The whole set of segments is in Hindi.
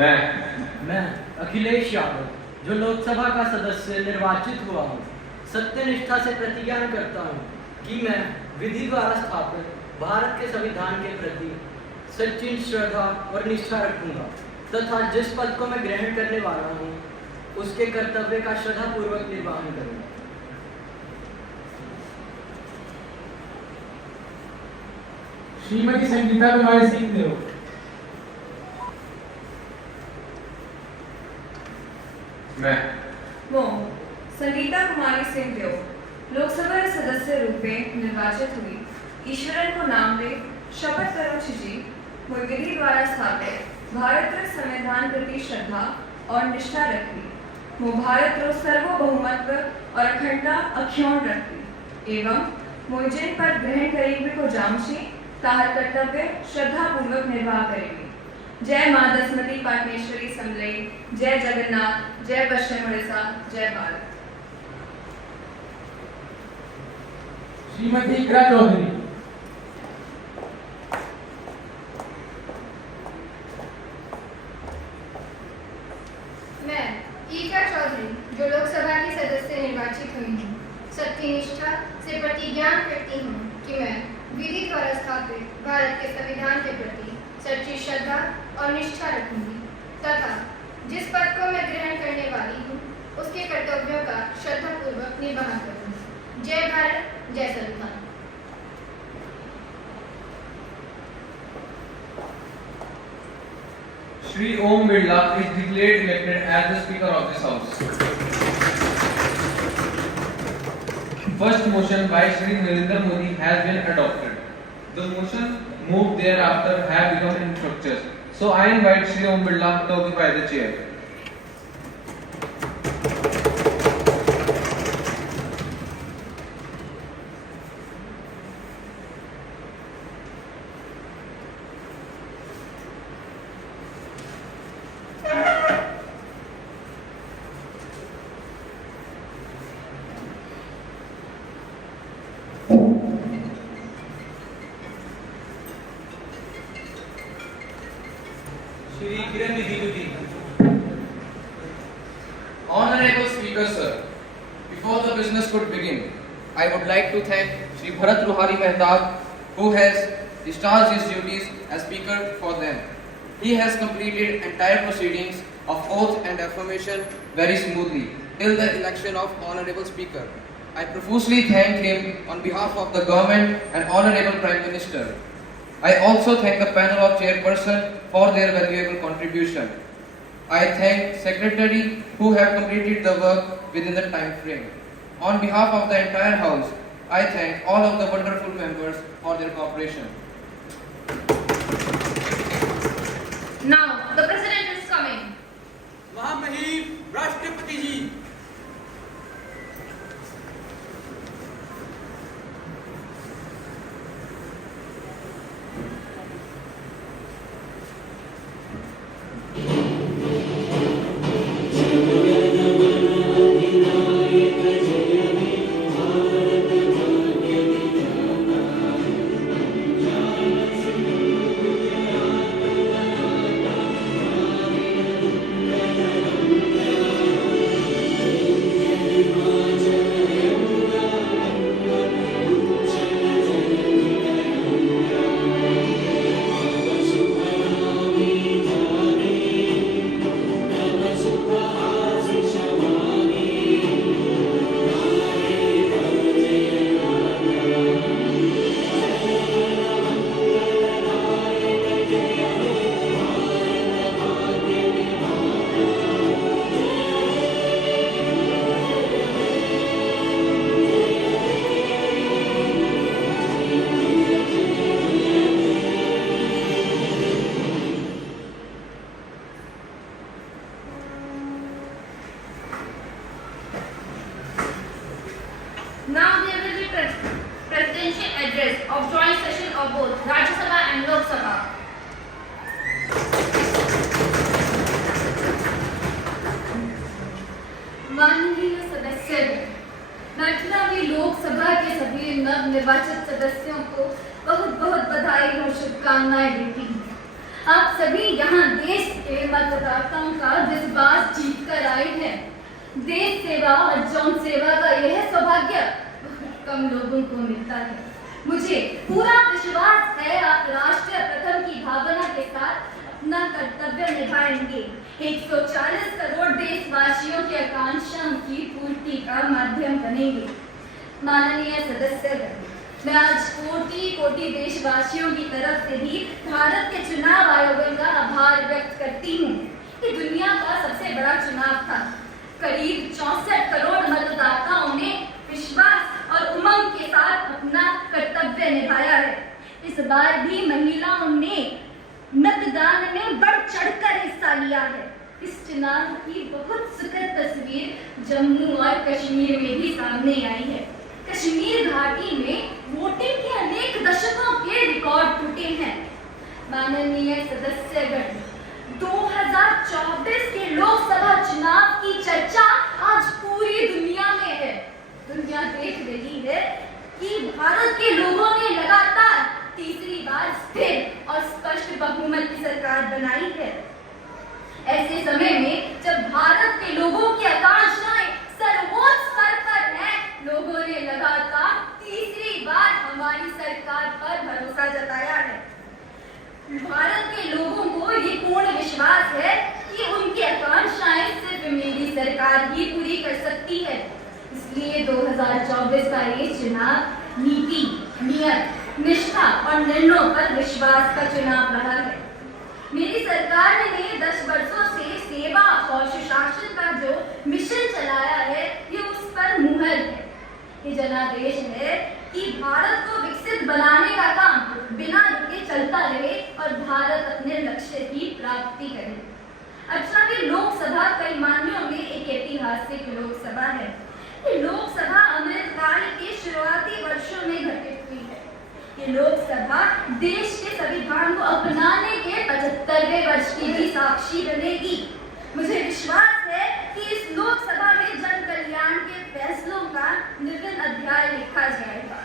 मैं अखिलेश यादव, जो लोकसभा का सदस्य निर्वाचित हुआ हूँ, सत्यनिष्ठा से प्रतिज्ञा करता हूँ कि मैं विधि द्वारा स्थापित भारत के संविधान के प्रति सच्ची श्रद्धा और निष्ठा रखूंगा तथा जिस पद को मैं ग्रहण करने वाला हूँ उसके कर्तव्य का श्रद्धापूर्वक निर्वहन करूंगा। श्रीमती संगीता कुमारी सिंह देव। वो संगीता कुमारी सिंह देव लोकसभा सदस्य रूपे निर्वाचित हुई। ईश्वरन को नाम ले शपथ करो छिजी मैं विधि द्वारा स्थापित भारत रो संविधान प्रति श्रद्धा और निष्ठा रखी। मैं भारत रो सर्वभौमत्व और अखंडता अक्षुण्ण रखी एवं मैं जिन पर ग्रहण करेगी को जामशी ताहर कर्तव्य श्रद्धा पूर्वक निर्वाह करेगी। जय मां दसमती पाटनेश्वरी समलई, जय जगन्नाथ, जय पश्चिम उड़ीसा, जय भारत। श्रीमती इकरा चौधरी। मैं इकरा चौधरी, जो लोकसभा की सदस्य निर्वाचित हुई हूँ, सत्यनिष्ठा से प्रतिज्ञा करती हूँ कि मैं विधि द्वारा स्थापित भारत के संविधान के प्रति सच्ची श्रद्धा और निष्ठा रखूंगी तथा जिस पद को मैं ग्रहण करने वाली हूँ उसके कर्तव्यों का श्रद्धापूर्वक निर्वहन करूंगी। जय भारत, जय संविधान। Shri Om Birla is declared elected as the Speaker of this House. First motion by Shri Narendra Modi has been adopted. The motion moved thereafter have become infructuous. So I invite Shri Om Birla to occupy the chair. Honorable Speaker, sir, before the business could begin, I would like to thank Shri Bharat Ruhari Mehtab, who has discharged his duties as Speaker for them. He has completed entire proceedings of oath and affirmation very smoothly till the election of Honorable Speaker. I profusely thank him on behalf of the government and Honorable Prime Minister. I also thank the panel of chairperson for their valuable contribution. I thank Secretary who have completed the work within the time frame. On behalf of the entire House, I thank all of the wonderful members for their cooperation. Now the President is coming. महामहिम राष्ट्रपति जी। Now there will be presidential address of joint session of both Rajya Sabha and Lok Sabha. माननीय सदस्य, मैं चुनावी लोकसभा के सभी नवनिर्वाचित सदस्यों को बहुत बहुत बधाई और शुभकामनाएं देती हूँ। आप सभी यहाँ देश के मतदाताओं का विश्वास जीत कर आए हैं। देश सेवा और जन सेवा का यह सौभाग्य बहुत कम लोगों को मिलता है। मुझे पूरा विश्वास है आप राष्ट्र प्रथम की भावना के साथ अपना कर्तव्य निभाएंगे। 140 करोड़ देशवासियों की आकांक्षाओं की पूर्ति का माध्यम बनेंगे। माननीय सदस्यगण, मैं आज कोटि कोटि देशवासियों की तरफ से भी भारत के चुनाव आयोगों का आभार व्यक्त करती हूँ। ये दुनिया का सबसे बड़ा चुनाव था। करीब 64 करोड़ मतदाताओं ने विश्वास और उमंग के साथ अपना कर्तव्य निभाया है। इस बार भी महिलाओं ने मतदान में बढ़ चढ़कर हिस्सा लिया है। इस चुनाव की बहुत सुखद तस्वीर जम्मू और कश्मीर में भी सामने आई है। कश्मीर घाटी में वोटिंग के अनेक दशकों के रिकॉर्ड टूटे हैं। माननीय सदस्यगण, 2024 के लोकसभा चुनाव की चर्चा आज पूरी दुनिया में है। दुनिया देख रही है कि भारत के लोगों ने लगातार तीसरी बार स्थिर और स्पष्ट बहुमत की सरकार बनाई है। ऐसे समय में जब भारत के लोगों की आकांक्षाएं सर्वोच्च स्तर पर हैं, लोगों ने लगातार तीसरी बार हमारी सरकार पर भरोसा जताया है। भारत के लोगों को ये पूर्ण विश्वास है कि उनकी आकांक्षाएं सिर्फ मेरी सरकार ही पूरी कर सकती है। इसलिए 2024 का ये चुनाव नीति, नियत, निष्ठा और निर्णयों पर विश्वास का चुनाव रहा है। मेरी सरकार ने 10 वर्षों से सेवा और सुशासन का जो मिशन चलाया है, ये उस पर मुहर है। ये जनादेश है कि भारत को विकसित बनाने का काम बिना रुके चलता रहे और भारत अपने लक्ष्य की प्राप्ति करे। अच्छा, ये लोकसभा कई मायनों में एक ऐतिहासिक लोकसभा है। ये लोकसभा अमृतकाल के शुरुआती वर्षों में घटित हुई है। ये लोकसभा देश के संविधान को अपनाने के 75वें वर्ष की भी साक्षी बनेगी। मुझे विश्वास है कि इस लोकसभा में जन कल्याण के फैसलों का निर्विघ्न अध्याय लिखा जाएगा।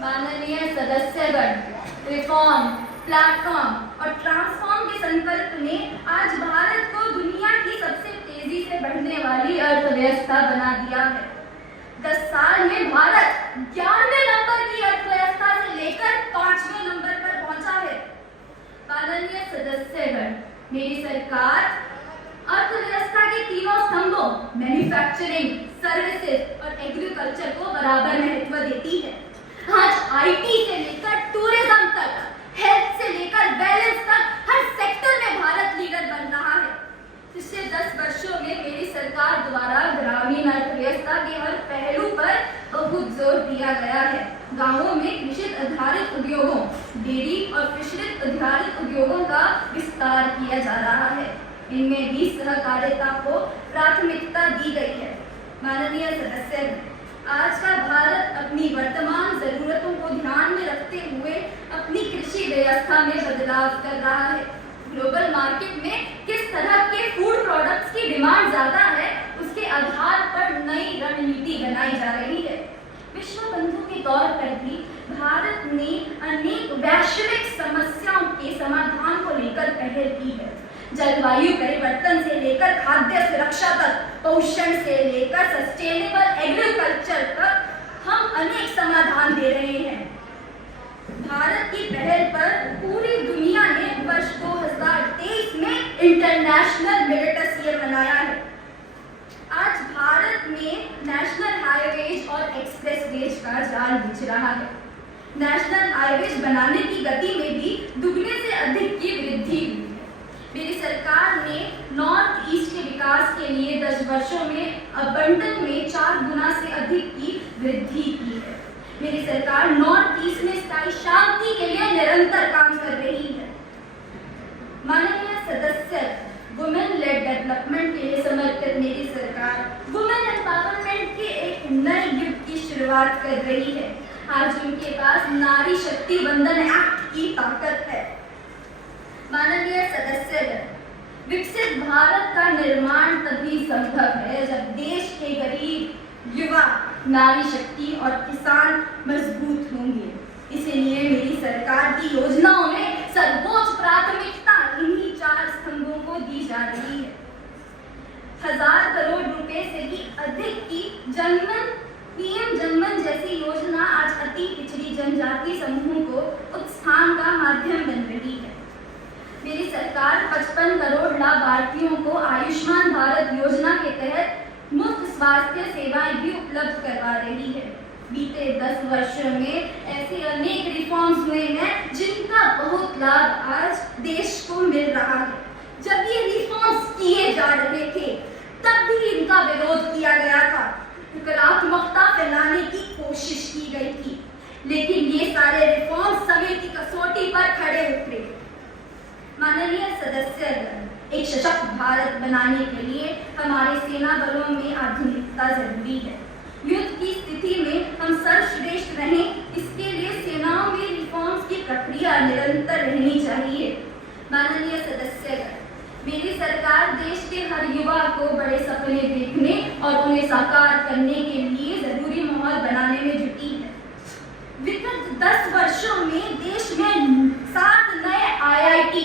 माननीय सदस्यगण, रिफॉर्म, प्लेटफॉर्म और ट्रांसफॉर्म के संकल्प ने आज भारत को दुनिया की सबसे तेजी से बढ़ने वाली अर्थव्यवस्था बना दिया है। 10 साल में भारत 11वें नंबर की अर्थव्यवस्था से लेकर 5वें नंबर पर पहुंचा है। माननीय सदस्यगण, मेरी सरकार अर्थव्यवस्था के तीनों स्तंभों मैन्युफैक्चरिंग, सर्विसेज और एग्रीकल्चर को बराबर महत्व देती है। आज आईटी से लेकर टूरिज्म तक, हेल्थ से लेकर बैलेंस तक हर सेक्टर में भारत लीडर बन रहा है। पिछले 10 वर्षों में मेरी सरकार द्वारा ग्रामीण अर्थव्यवस्था के हर पहलू पर बहुत जोर दिया गया है। गांवों में कृषि आधारित उद्योगों, डेयरी और फिशरीज आधारित उद्योगों का विस्तार किया जा रहा है। इनमें भी सहकारिता को प्राथमिकता दी गई है। माननीय सदस्य, आज का भारत अपनी वर्तमान जरूरतों को ध्यान में रखते हुए अपनी कृषि व्यवस्था में बदलाव कर रहा है। ग्लोबल मार्केट में किस तरह के फूड प्रोडक्ट्स की डिमांड ज्यादा है, उसके आधार पर नई रणनीति बनाई जा रही है। विश्व बंधु के तौर पर भी भारत ने अनेक वैश्विक समस्याओं के समाधान को लेकर पहल की है। जलवायु परिवर्तन से लेकर खाद्य सुरक्षा तक, पोषण से लेकर सस्टेनेबल एग्रीकल्चर तक हम अनेक समाधान दे रहे हैं। भारत की पहल पर पूरी दुनिया ने वर्ष 2023 में इंटरनेशनल मिलिटस ईयर मनाया है। आज भारत में नेशनल हाईवेज और एक्सप्रेसवेज का जाल बिछ रहा है। नेशनल हाईवेज बनाने की गति में भी दुगने से अधिक की वृद्धि हुई है। मेरी सरकार ने नॉर्थ ईस्ट के विकास के लिए 10 वर्षों में आवंटन में 4 गुना से अधिक की वृद्धि की है। मेरी सरकार नॉर्थ ईस्ट में स्थायी शांति के लिए निरंतर काम कर रही है। माननीय सदस्य, वुमेन लेड डेवलपमेंट के लिए समर्पित मेरी सरकार वुमेन एम्पावरमेंट के एक नए युग की शुरुआत कर रही है। आज उनके पास नारी शक्ति वंदन एक्ट की ताकत है। माननीय सदस्य, विकसित भारत का निर्माण तभी संभव है जब देश के गरीब, युवा, नारी शक्ति और किसान मजबूत होंगे। इसलिए मेरी सरकार की योजनाओं में सर्वोच्च प्राथमिकता इन्हीं 4 स्तंभों को दी जा रही है। 1000 करोड़ रुपए से भी अधिक की पीएम जनमन जैसी योजना आज अति पिछड़ी जनजाति समूहों को उत्थान का माध्यम बन रही है। मेरी सरकार 55 करोड़ लाभार्थियों को आयुष्मान भारत योजना के तहत मुफ्त स्वास्थ्य सेवाएं भी उपलब्ध करवा रही है। बीते 10 वर्षों में ऐसे अनेक रिफॉर्म्स हुए हैं जिनका बहुत लाभ आज देश को मिल रहा है। जब ये रिफॉर्म्स किए जा रहे थे तब भी इनका विरोध किया गया था, नकारात्मकता फैलाने की कोशिश की गई थी, लेकिन ये सारे रिफॉर्म्स समय की कसौटी पर खड़े उतरे। माननीय सदस्यगण, एक सशक्त भारत बनाने के लिए हमारे सेना बलों में आधुनिकता जरूरी है। युद्ध की स्थिति में हम सर्वश्रेष्ठ रहें, इसके लिए सेनाओं में रिफॉर्म्स की प्रक्रिया निरंतर रहनी चाहिए। माननीय सदस्यगण, मेरी सरकार देश के हर युवा को बड़े सपने देखने और उन्हें साकार करने के लिए जरूरी माहौल बनाने में जुटी है। विगत 10 वर्षों में देश में 7 नए IIT,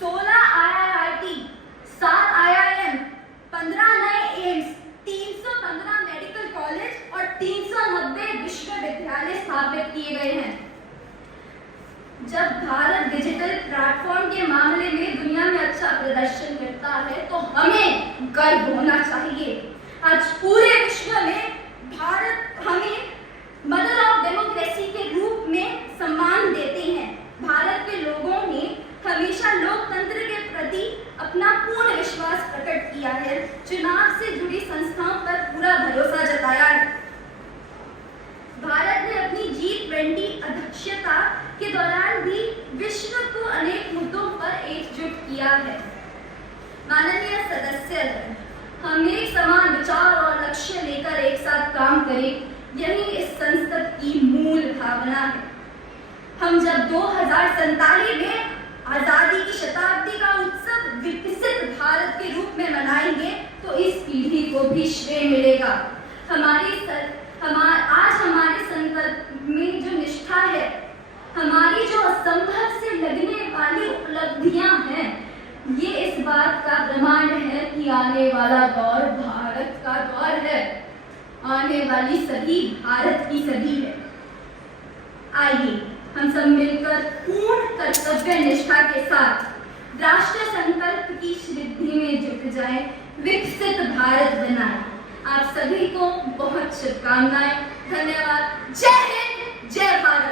16 IIIT, 7 IIM, 15 नए एम्स, 315 मेडिकल कॉलेज और 390 विश्वविद्यालय स्थापित किए गए हैं। जब भारत डिजिटल प्लेटफॉर्म के मामले में दुनिया में अच्छा प्रदर्शन करता है तो हमें गर्व होना चाहिए। आज पूरे विश्व में भारत हमें मदर ऑफ डेमोक्रेसी के रूप में सम्मान देते हैं। भारत के लोगों ने हमेशा लोकतंत्र के प्रति अपना पूर्ण विश्वास प्रकट किया है, चुनाव से जुड़ी संस्थाओं पर पूरा भरोसा जताया है। भारत ने अपनी G20 अध्यक्षता के दौरान भी विश्व को अनेक मुद्दों पर एकजुट किया है। माननीय सदस्यगण, हम एक समान विचार और लक्ष्य लेकर एक साथ काम करें, यही इस संसद की मूल भावना है। हम जब 2047 में आजादी की शताब्दी का उत्सव विकसित भारत के रूप में मनाएंगे तो इस पीढ़ी को भी श्रेय मिलेगा। आज हमारे संकल्प में जो निष्ठा है, हमारी जो असंभव से लगने वाली उपलब्धियां हैं, ये इस बात का प्रमाण है कि आने वाला दौर भारत का दौर है। आने वाली सदी भारत की सदी है। आइए हम सब मिलकर पूर्ण कर्तव्य निष्ठा के साथ राष्ट्र संकल्प की सिद्धि में जुट जाएं, विकसित भारत बनाएं। आप सभी को बहुत शुभकामनाएं। धन्यवाद। जय हिंद, जय भारत।